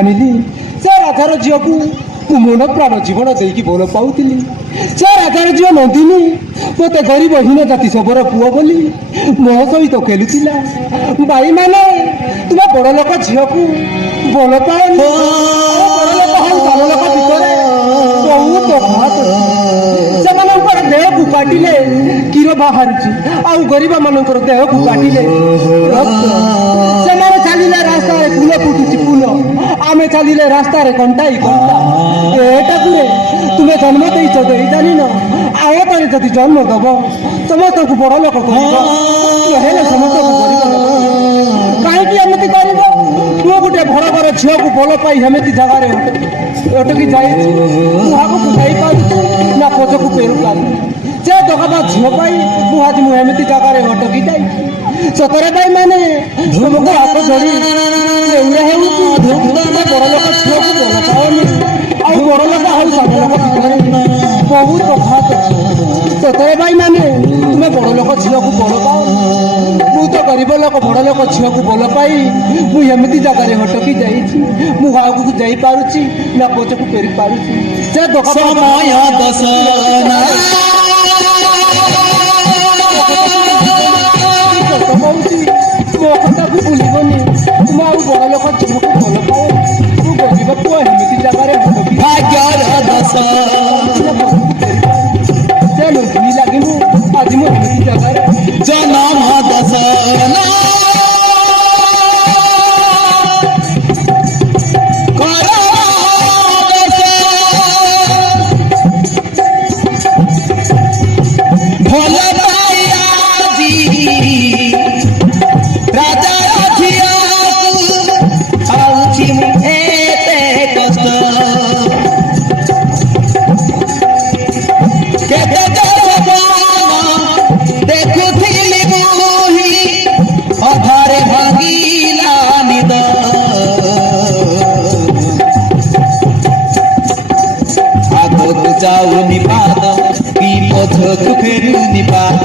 ଜାଣିଲି ସେ ରାଧାର ଝିଅକୁ ମୁଁ ମନ ପ୍ରାଣ ଜୀବନ ଦେଇକି ଭଲ ପାଉଥିଲି। ସେ ରାଧାର ଝିଅ ନନ୍ଦିନୀ ମୋତେ ଗରିବ ହୀନ ଜାତି ଶବର ପୁଅ ବୋଲି ମୋ ସହିତ ଖେଲୁଥିଲା। ଭାଇମାନେ ତୁମେ ବଡ଼ ଲୋକ ଝିଅକୁ ଭଲ ପାଏନି। ବଡ଼ ଲୋକ ହଉ ସାନ ଲୋକ ଭିତରେ ବହୁତ ତଫାତ ଅଛି। ସେମାନଙ୍କର ଦେହକୁ କାଟିଲେ କ୍ଷୀର ବାହାରୁଛି, ଆଉ ଗରିବ ମାନଙ୍କର ଦେହକୁ କାଟିଲେ ରକ୍ତ। ସେମାନେ ଚାଲିଲେ ରାସ୍ତାରେ ଫୁଲ ଫୁଟୁଛି ଫୁଲ, ଆମେ ଚାଲିଲେ ରାସ୍ତାରେ କଣ୍ଟାଇ କଣ୍ଟା। ଏଟାକୁ ତୁମେ ଜନ୍ମ ଦେଇଛ ଦେଇ ଜାଣିନ। ଆୟତରେ ଯଦି ଜନ୍ମ ଦବ ସମସ୍ତଙ୍କୁ ବଡ଼ ଲୋକ କରିବ, ହେଲେ ସମସ୍ତଙ୍କୁ ଗରିବ ଲୋକ କାହିଁକି ଏମିତି କରିବ? ମୁଁ ଗୋଟେ ଭଲ ଘର ଝିଅକୁ ଭଲ ପାଇ ଏମିତି ଜାଗାରେ ଅଟକି ଯାଇଛି। ମୁଁ ଆଗକୁ ଯାଇପାରୁଛି ନା ପଛକୁ ଫେରୁ ପାରୁନି। ସେ ଦୋକାନ ଝିଅ ପାଇଁ ମୁଁ ଏମିତି ଜାଗାରେ ଅଟକି ଯାଇଛି। ସତରେ ଭାଇମାନେ ତୁମକୁ ହାତ ଧରି ଏଉରା ହେଉଛି ତୁମେ ବଡ଼ ଲୋକ ଝିଅକୁ ଭଲ ପାଅନି, ଆଉ ବଡ଼ ଲୋକ ଆଉ ସାନ ଲୋକ ଭିତରେ ବହୁତ ତଫାତ ଅଛି। ସତରେ ଭାଇମାନେ ତୁମେ ବଡ଼ ଲୋକ ଝିଅକୁ ଭଲ ପାଅନି। ମୁଁ ତ ଗରିବ ଲୋକ ବଡ଼ ଲୋକ ଝିଅକୁ ଭଲ ପାଇ ମୁଁ ଏମିତି ଜାଗାରେ ଅଟକି ଯାଇଛି। ମୁଁ ଆଗକୁ ଯାଇପାରୁଛି ନା ପଛକୁ ଫେରି ପାରୁଛି। ସେ ସମୟ ଦଶନା କହୁଛି ମୋ କଥାକୁ ଭୁଲିବନି। ତୁମେ ଆଉ ବଡ଼ ଲୋକ ଝିଅକୁ ଭଲ ପାଅ। ମୁଁ ଗରିବ ପୁଅ ଏମିତି ଜାଗାରେ ଅଟକି ଭାଗ୍ୟର ଦଶ ସେ ନନ୍ଦିନୀ ଲାଗି ମୁଁ ଆଜି ମୁଁ ଏମିତି ଜାଗାରେ ଜନମ ଦଶନା ଭଲ ପାଇ ଆଜି ରାଜାର ଝିଅକୁ ପାଉଛି ମୁଁ ଏତେ କଷ୍ଟ। କେତେ ଦେଖୁଥିଲି ମୁହିଁ ଅଧାରେ ଭାଙ୍ଗିଲା ନିଦ। ଆଗକୁ ଯାଉନି ପାଦ କି ପଛକୁ ଫେରୁନି ପାଦ।